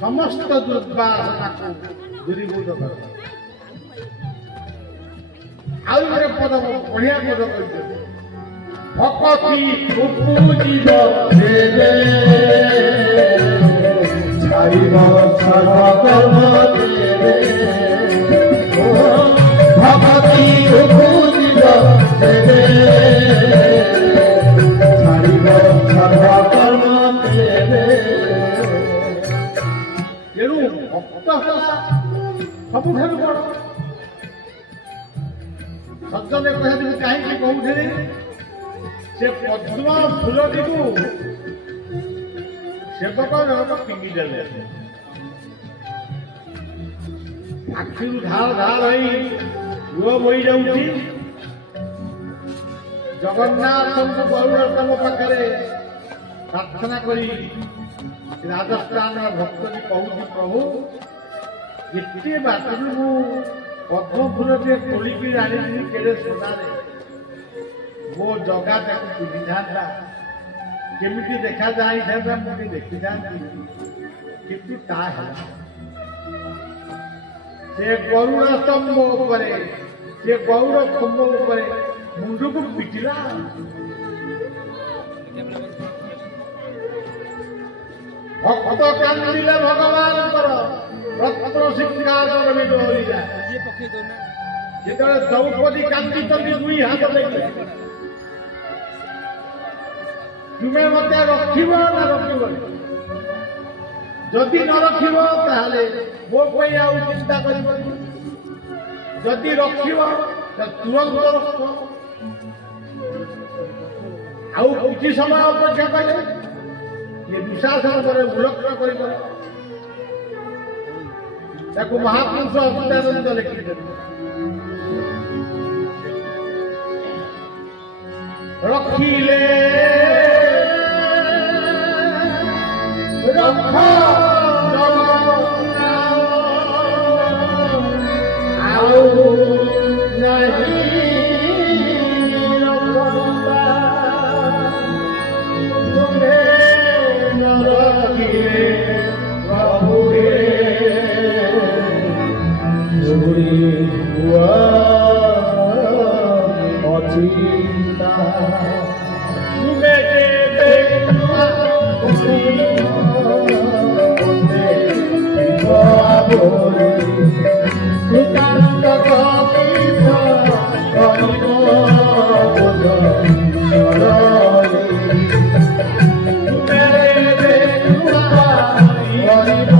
ସମସ୍ତ ଦୁର୍ବାସନାକୁ ଦୂରୀଭୂତ କର। ଆଉ ଗୋଟେ ପଦ ବଢିଆ ପଦ କହିଛନ୍ତି, ଭକତି ଉପୁଜିବ ଦେବେ ଛାଡ଼ିବ ସର୍ବକର୍ମ ଦେବେ, ଭକତି ଉପୁଜିବ ଦେବେ ଛାଡ଼ିବ ସର୍ବକର୍ମ ଦେବେ। ତେଣୁ ଭକ୍ତ ସବୁଠାରୁ ବଡ଼। ସଜ୍ଜନ କହିଲେ କାହିଁକି କହୁଥିଲେ? ସେ ପଦ୍ମ ଫୁଲଟିକୁ ସେବକ ଜଣକ ଫିଙ୍ଗିଦେଲେ, ଆଖିରୁ ଧାର ଧାର ହେଇ ଲୁହ ବୋହି ଯାଉଛି। ଜଗନ୍ନାଥଙ୍କୁ ଗରୁଡ଼ତମ ପାଖରେ ପ୍ରାର୍ଥନା କରି ରାଜସ୍ଥାନର ଭକ୍ତଟି କହୁଛି, ପ୍ରଭୁ ଏତେ ବାଟରୁ ମୁଁ ପଦ୍ମ ଫୁଲଟିଏ ତୋଳିକି ଆଣିଥିଲି କେଡ଼େ ସୁନାରେ, ମୋ ଜଗା ତାକୁ ପିନ୍ଧିଥାନ୍ତା, କେମିତି ଦେଖାଯାଇଥାନ୍ତା ମୁଁ ଟିକେ ଦେଖିଥାନ୍ତି, କିନ୍ତୁ ତା ହେଲା ସେ ଗରୁଡ଼ ସ୍ତମ୍ଭ ଉପରେ, ସେ ଗରୁଡ଼ ଖମ୍ବ ଉପରେ ମୁଣ୍ଡକୁ ପିଟିଲା। ଭକ୍ତ କାନ୍ଦିଲେ ଭଗବାନଙ୍କର ରତ୍ନ ଶିକ୍ଷାର ବି ଡରିଲା। ଯେତେବେଳେ ଦ୍ରୌପଦୀ କାନ୍ଦିଛନ୍ତି 2 ହାତ ଦେଖି, ତୁମେ ମତେ ରଖିବ ନା ରଖିବନି? ଯଦି ନ ରଖିବ ତାହେଲେ ମୋ ପାଇଁ ଆଉ ଚିନ୍ତା କରିବନି, ଯଦି ରଖିବ ତୁରନ୍ତ ରଖ। ଆଉ କିଛି ସମୟ ଅପେକ୍ଷା କଲେ ଇଏ ଦୁଃଶାସନ ପରେ ଉଲଗ୍ନ କରିବ। ତାକୁ ମହାପୁରୁଷ ଅଚ୍ୟୁତାନନ୍ଦ ଲେଖିଛନ୍ତି, ରଖିଲେ ରଖ ଆଉ मोरी कृतांत कपिस करिब बोध सरली मेरे बेटुआ करिब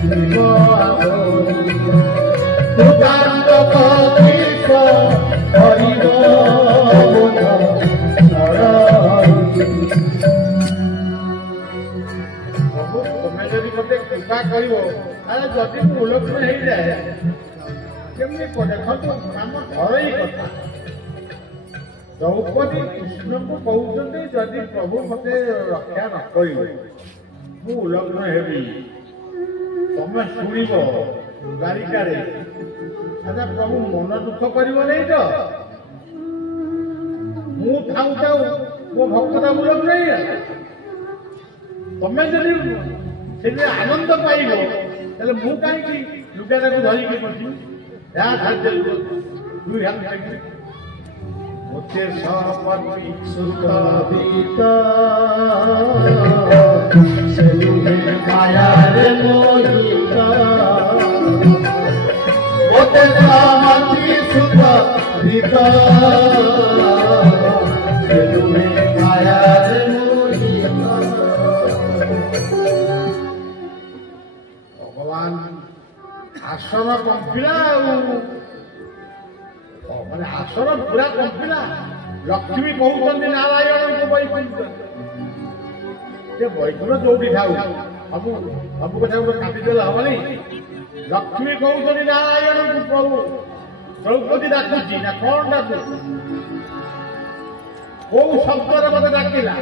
शिव मोरी कृतांत कपिस करिब बोध सरली ତମେ ଯଦି ମତେ କୃପା କରିବ ତାହେଲେ ଯଦି ମୁଁ ଉଲ୍ଲଗ୍ନ ହେଇଯାଏ କେମିତି ଦେଖନ୍ତୁ ଆମ ଘରୋଇ କଥା ଦ୍ରୌପଦୀ କୃଷ୍ଣଙ୍କୁ କହୁଛନ୍ତି ଯଦି ପ୍ରଭୁ ମତେ ରକ୍ଷା ନ କରିବେ ମୁଁ ଉଲ୍ଲଗ୍ନ ହେବି ତମେ ଶୁଣିବ ଦ୍ୱାରିକାରେ ଆଚ୍ଛା ପ୍ରଭୁ ମନ ଦୁଃଖ କରିବ ନାହିଁ ତ ମୁଁ ଥାଉ ଥାଉ ମୋ ଭକ୍ତଟା ଉଲ୍ଲଗ୍ନ ହେଇଗଲା ତମେ ଯଦି ସେଥିରେ ଆନନ୍ଦ ପାଇବ ତାହେଲେ ମୁଁ କାହିଁକି ଲୁଗାଟାକୁ ଧରିକି ବସିବି ଯାହା ସାହାଯ୍ୟ ଦୁଇ ହାତ ଖାଇବି ମୋତେ ସପତି सुख बीत से माया रे मोहित ओते सामती सुख बीत से माया रे मोहित ଭଗବାନ ଆସନ କମ୍ପିଲା ଆଉ ମାନେ ଆସନ ପୁରା କମ୍ପିଲା ଲକ୍ଷ୍ମୀ କହୁଛନ୍ତି ନାରାୟଣଙ୍କୁ ବୈକୁଣ୍ଠ ସେ ବୈକୁଣ୍ଠ ଯୋଉଠି ଥାଉ ସବୁ କଥାକୁ କାଟିଦେଲେ ହବନି ଲକ୍ଷ୍ମୀ କହୁଛନ୍ତି ନାରାୟଣଙ୍କୁ ପ୍ରଭୁ ଦ୍ରୌପଦୀ ଡାକୁଛି ନା କଣ ଡାକୁଛି କୋଉ ଶବ୍ଦରେ ମତେ ଡାକିଲା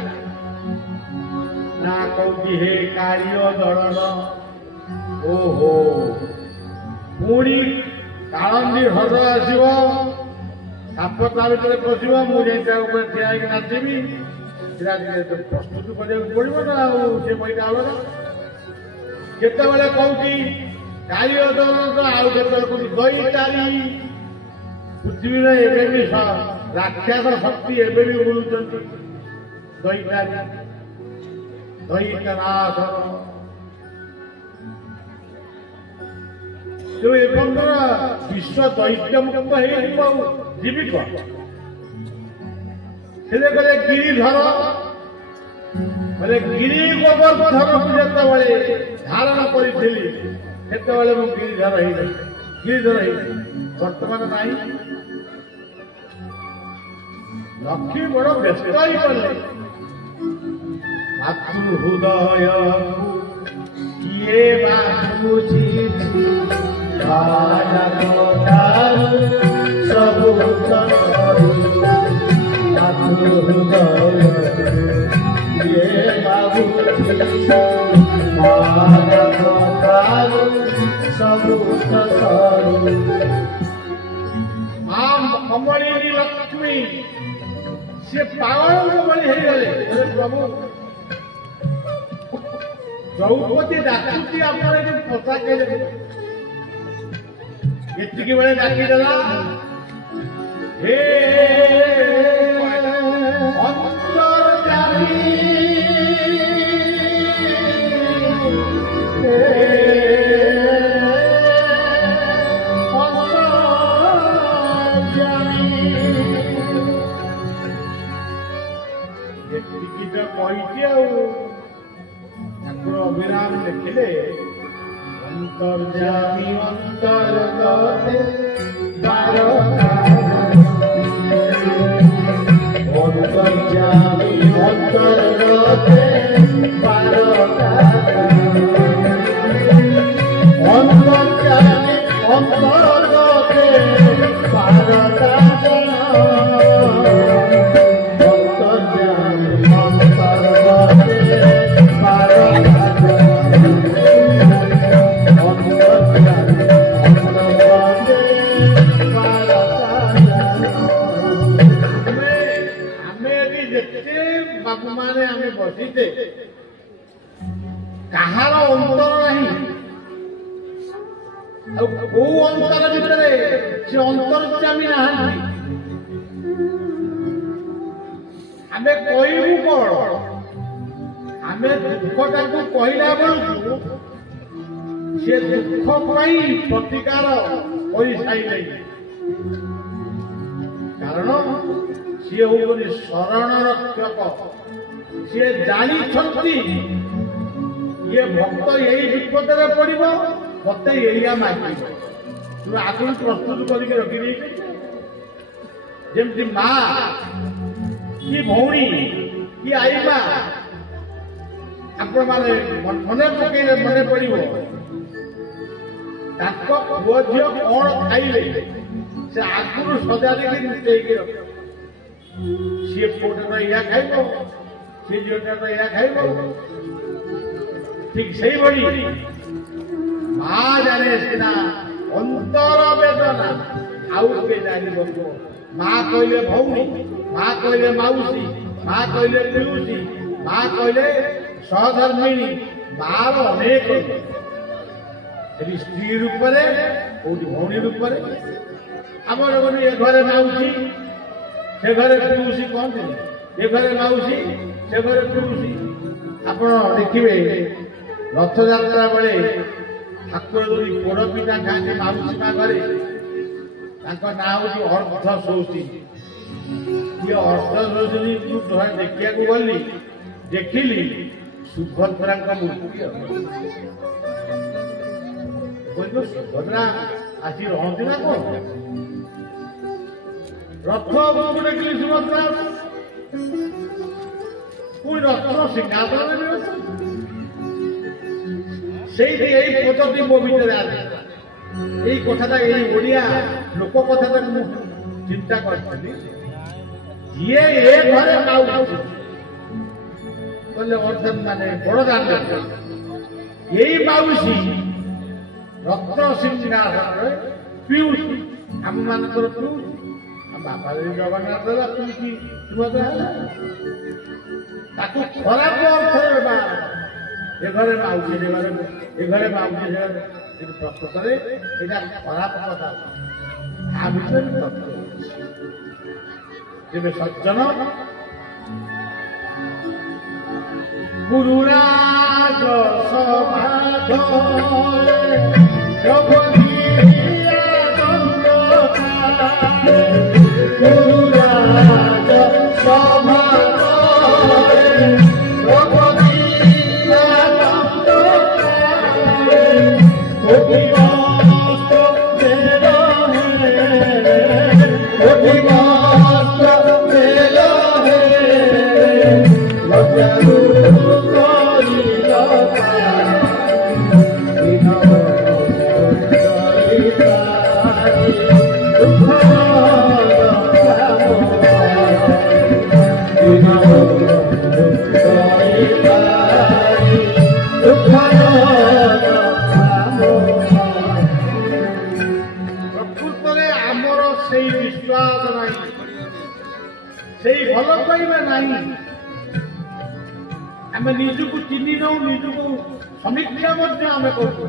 ନା କହୁଛି ହେ କାଳିୟ ଦଳନ ଓହୋ ପୁଣି କାଳନ୍ଦୀ ହ୍ରଦ ଆସିବ ସାପ ତା ଭିତରେ ପଶିବ ମୁଁ ଯାଇ ତା ଉପରେ ଠିଆ ହେଇକି ନାଚିବି ସେଟା ପ୍ରସ୍ତୁତ କରିବାକୁ ପଡିବ ନା ଆଉ ସେ ମଇଟା ଅଲଗା କେତେବେଳେ କହୁଛି କାଳିୟ ଦଳନ ଆଉ କେତେବେଳେ କହୁଛି ଦଇତାରି ପୃଥିବୀରେ ଏବେ ବି ରାକ୍ଷସ ଶକ୍ତି ଏବେ ବି ବୁଲୁଛନ୍ତି ଦଇତାରି ଦଇତାନାଶନ ତେଣୁ ଏପର୍ଯ୍ୟନ୍ତ ବିଶ୍ୱ ଦୈତ୍ୟମୁକ୍ତ ହେଇଯିବ ଆଉ ଯିବି କଣ ସେ କହିଲେ ଗିରିଧର କହିଲେ ଗିରି ଗୋବର୍ଦ୍ଧନକୁ ଯେତେବେଳେ ଧାରଣ କରିଥିଲି ସେତେବେଳେ ମୁଁ ଗିରିଧର ହେଇଯାଇ ବର୍ତ୍ତମାନ ନାହିଁ ଲକ୍ଷ୍ମୀ ବଡ ବ୍ୟସ୍ତ ହେଇଗଲେ ମାତୃ ହୃଦୟକୁ କିଏ ବାବୁଛି ସବୁ ହୃଦୟ ये बाबू ସବୁ କମଳୀ ଲକ୍ଷ୍ମୀ ସେ ପାଗଳଙ୍କ ଭଳି ହେଇଗଲେ ପ୍ରଭୁ ଦ୍ରୌପଦୀ ଡାକୁଛି ଆପଣ ଏଠି ପୋଷାକ ଏତିକି ବେଳେ ଡାକିଦେଲା ହେ ଅନ୍ତର୍ଯାମୀ ଏତିକି ତ କହିଛି ଆଉ ଠାକୁର ଅଭିରାମ ଦେଖିଲେ ଅନ୍ତର୍ଯାମୀ ଅନ୍ତର୍ଗତେ ଅନ୍ତର୍ଯାମୀ ଅନ୍ତର୍ଗତେ ଅନ୍ତର୍ଯାମୀ ଅନ୍ତର୍ଗତେ ବାବୁମାନେ ଆମେ ବସିଛେ କାହାର ଅନ୍ତର ନାହିଁ ଆଉ କୋଉ ଅନ୍ତର ଭିତରେ ସେ ଅନ୍ତର୍ଯାମୀ ନାହାନ୍ତି ଆମେ କହିବୁ କଣ ଆମେ ଦୁଃଖଟାକୁ କହିଲା ବେଳକୁ ସେ ଦୁଃଖ ପାଇଁ ପ୍ରତିକାର କରିସାରିଲେଣି। କାରଣ ସିଏ ହଉଛନ୍ତି ଶରଣ ରକ୍ଷକ। ସିଏ ଜାଣିଛନ୍ତି ଇଏ ଭକ୍ତ ଏଇ ବିପଦରେ ପଡିବ, ମତେ ଏଇଆ ମାଗିବ। ତୁ ଆଗରୁ ପ୍ରସ୍ତୁତ କରିକି ରଖିଦେଇଛୁ। ଯେମିତି ମା କି ଭଉଣୀ କି ଆଈମା ଆପଣମାନେ ମନେ ପକେଇଲେ ମନେ ପଡିବ ତାଙ୍କ ପୁଅ ଝିଅ କଣ ଖାଇଲେ ସେ ଆଗରୁ ସଜାଡ଼ିକି ଲୁଚେଇକି ରଖ। ସିଏ ପୁଅଟା ଏଇଆ ଖାଇବ, ସେ ଝିଅଟା ଏଇଆ ଖାଇବ। ଠିକ ସେଇଭଳି ମା ଜାଣେ ସିନା ଅନ୍ତର ବେଦନା, ଆଉ କିଏ ଜାଣିବ? ମା କହିଲେ ଭଉଣୀ, ମା କହିଲେ ମାଉସୀ, ମା କହିଲେ ପିଉସୀ, ମା କହିଲେ ସହଧର୍ମିଣୀ, ମାର ଅନେକ ସେଠି ସ୍ତ୍ରୀ ରୂପରେ, କୋଉଠି ଭଉଣୀ ରୂପରେ। ଆମର ଏ ଘରେ ମାଉସୀ, ସେ ଘରେ ପିଉସୀ କହନ୍ତି, ଏ ଘରେ ମାଉସୀ, ସେ ଘରେ ପିଉସୀ। ଆପଣ ଦେଖିବେ ରଥଯାତ୍ରା ବେଳେ ଠାକୁର ଯଦି ପୋଡ଼ ପିଠା ଖାଆନ୍ତି ମାଉସୀ ମା ଘରେ, ତାଙ୍କ ନାଁ ହଉଛି ଅର୍ଦ୍ଧ ଶୌଚୀ। ଇଏ ଅର୍ଦ୍ଧ ଶୌଚୀ ମୁଁ ଥରେ ଦେଖିବାକୁ ଗଲି, ଦେଖିଲି ସୁଭଦ୍ରାଙ୍କ ମୂର୍ତ୍ତି। ସୁଭଦ୍ରା ଆସି ରହନ୍ତି ନା କଣ? ରଥ ଉପରକୁ ଦେଖିଲି ସୁଭଦ୍ରା, ପୁଣି ରଥ ସିଂହାସନରେ ସେଇଠି ଏଇ ପଦଟି ମୋ ଭିତରେ ଆସେ। ଏଇ କଥାଟା ଏଇ ଓଡ଼ିଆ ଲୋକ କଥାଟା ମୁଁ ଚିନ୍ତା କରିଥିଲି। ଯିଏ ଏ ଘରେ ମାଉସୀ କହିଲେ ଅର୍ଥାତ ମାନେ ବଡ଼ ଦାଣ୍ଡ, ଏଇ ମାଉସୀ ରତ୍ନ ସିଂହାସନରେ ପିଉସୀ, ଆମମାନଙ୍କର ପିଉସୀ। ବାପା ଯଦି ଜଗନ୍ନାଥ ଦେଲା ପିଉସୀ ସୁଭଦ୍ରା ହେଲା। ତାକୁ ଖରାପ ଅର୍ଥରେ ବ୍ୟବହାର, ଏ ଘରେ ମାଉସୀ, ଏ ଘରେ ମାଉସୀ, କିନ୍ତୁ ପ୍ରକୃତରେ ଏଇଟା ଖରାପ କଥା। ତା ଭିତରେ ତତ୍ତ୍ୱ ତେବେ ସଜ୍ଜନ ଗୁରୁରାଜ ସମାଧରେ ଗୁରୁରାଜ ସମାଧରେ ପ୍ରକୃତରେ ଆମର ସେଇ ବିଶ୍ୱାସ ନାହିଁ, ସେଇ ଭଲ ପାଇବା ନାହିଁ। ଆମେ ନିଜକୁ ଚିହ୍ନି ନେଉ, ନିଜକୁ ସମୀକ୍ଷା ମଧ୍ୟ ଆମେ କରୁଛୁ।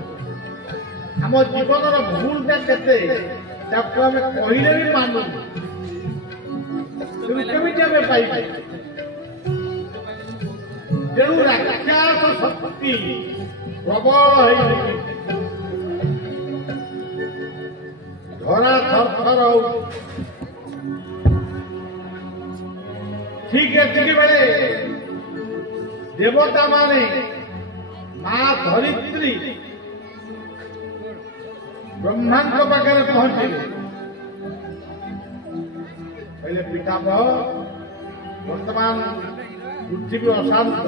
ଆମ ଜୀବନର ଭୁଲଟା କେତେ ତାକୁ ଆମେ କହିଲେ ବି ମାନୁ, କେମିତି ଆମେ ପାଇବୁ? ତେଣୁ ରାକ୍ଷସ ଶକ୍ତି ପ୍ରବଳ ହେଇଛି, ଧରା ଥରଥର ହଉଛି। ଠିକ ଏତିକି ବେଳେ ଦେବତା ମାନେ ମା ଧରିତ୍ରୀ ବ୍ରହ୍ମାଙ୍କ ପାଖରେ ପହଞ୍ଚିଲେ। କହିଲେ ପିତାମହ, ବର୍ତ୍ତମାନ ପୃଥିବୀ ଅଶାନ୍ତ,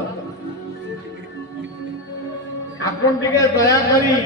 ଆପଣ ଟିକେ ଦୟାକରି